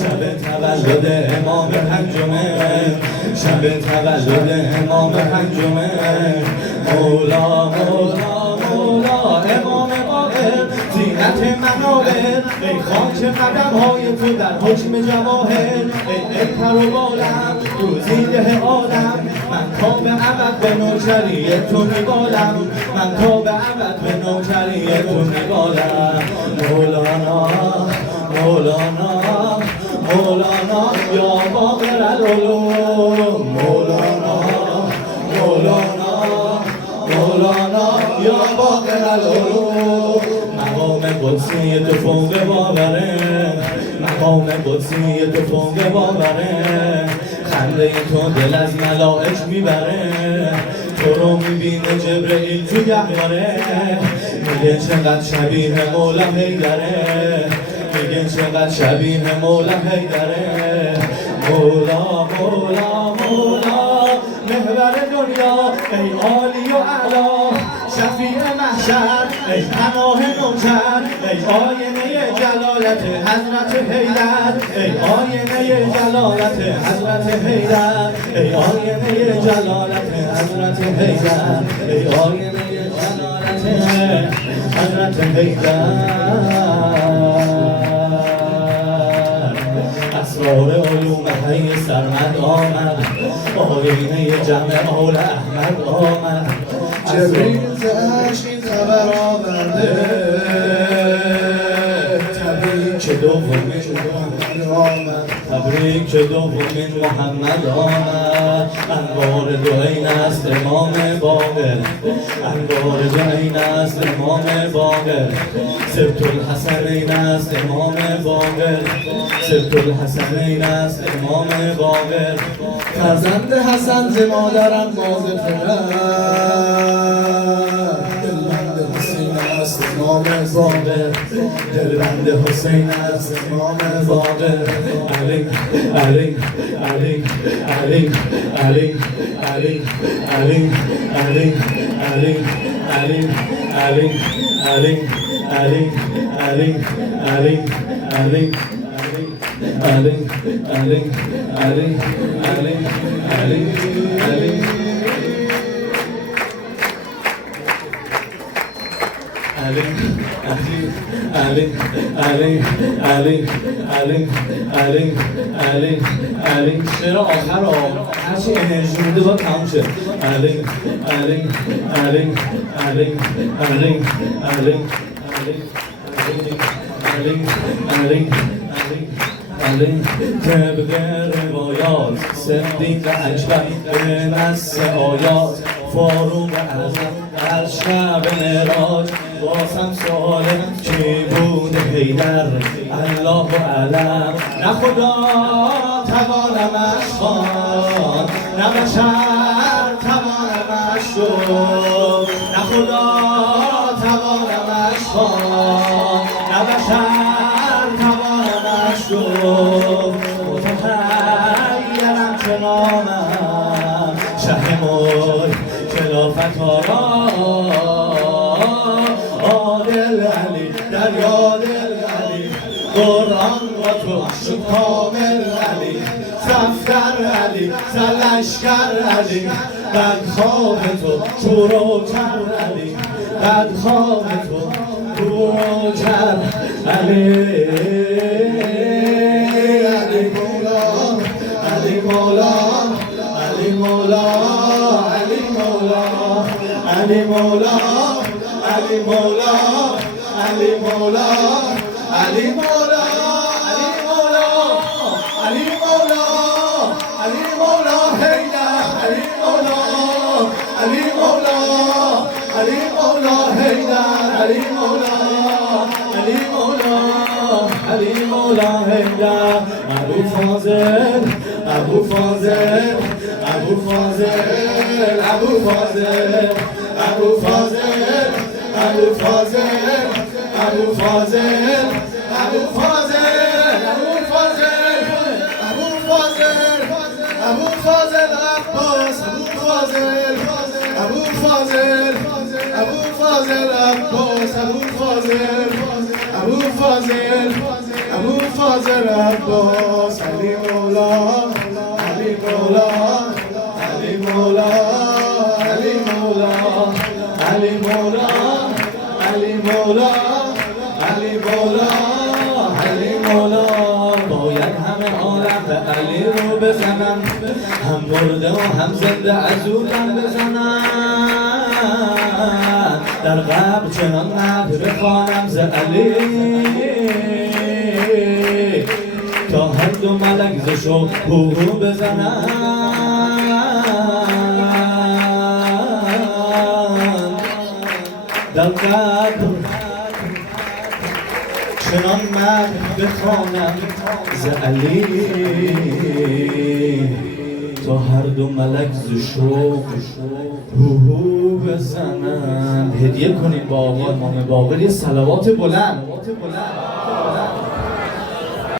شب تولد امام پنجمه شب تولد امام پنجمه مولا مولا مولا امام باقر زینت منابر ای خاک قدم‌های تو در حکم جواهر ای پر و بالم روزیده عالم من تا به ابد به نوکری تو میبالم من تا به ابد به نوکری تو میبالم مولانا مولانا مولانا یا باقر العلوم مولانا مولانا مولانا یا باقر العلوم مقام قدسی تو فوق باوره مقام قدسی تو فوق باوره خنده تو دل از ملائک میبره تو رو میبینه جبرئیل تو گهواره میگه چقدر شبیه مولا حیدره میگه چقدر شبیه مولا حیدره مولا مولا مولا محور دنیا ای عالی و اعلا شفیع محشر ای پناه نوکر ای آینه جلالت حضرت حیدر ای آینه جلالت حضرت حیدر ای آینه جلالت حضرت حیدر ای آینه جلالت حضرت حیدر اسرار علوم حی سرمد آمد آینه جمع آل احمد آمد جبریل ز عرش این خبر آورده تبریک دومین محمد آمد تبریک دومین محمد آمد انوار دو عین است امام باقر انوار دو عین است امام باقر سبت الحسنین است امام باقر سبت الحسنین است امام باقر فرزند حسن ز مادرم باز پدر دلبند حسین است امام باقر دلبند حسین است امام باقر علی علی علی علی علی علی علی علی علی علی علی علی علی علی علی علی Ali, Ali, Ali, Ali, Ali, Ali. Ali, Ali, Ali, Ali, Ali, Ali, Ali, Ali. چرا آخر هرچی انرژی میده با تمام شه. Ali, Ali, Ali, Ali, Ali, Ali, Ali, Ali, Ali, Ali. علی طبق روایات صدیق اکبر به نص آیات فاروق اعظم در شب معراج بازم سؤال کی بود حیدر الله اعلم نه خدا توانمش خوان نه بشر توانمش شد نه خدا توانمش خوان نه بشر متحیرم چنانم شه ملک خلافت آرا عادل علی دریا دل علی قرآن را تو شد کامل علی صفدر علی سرلشکر علی بدخواه تو شور و کر علی بدخواه تو شور و کر علی Ali Mola, Ali Mola, Ali Mola, Ali Mola, Ali Mola, Ali Mola, Ali Mola, Ali Mola, Ali Mola, Heyda, Ali Mola, Ali Mola, Ali Mola, Heyda, Ali Mola, Ali Mola, Ali Mola, Heyda, Abu Fazil. Abu Fazil, Abu Fazil, Abu Fazil, Abu Fazil, Abu Fazil, Abu Fazil, Abu Fazil, Abu Fazil, Abu Fazil, Abu Fazil Abbas, Abu Fazil, Abu Fazil, Abu Fazil Abbas, Abu Fazil, Abu Fazil, Abu خاطر عباس علی مولا علی مولا علی مولا علی مولا علی مولا علی مولا علی مولا علی مولا باید همه عالم به علی رو بزنن هم مرده و هم زنده از او دم بزنن در قبر چنان نعت بخوانم ز علی تا هر دو ملک ز شوق هو بزنن در قبر چنان نعت بخوانم ز علی تا هر دو ملک ز شوق هو بزنن. هدیه کنید با آقا امام باقر یه صلوات بلند.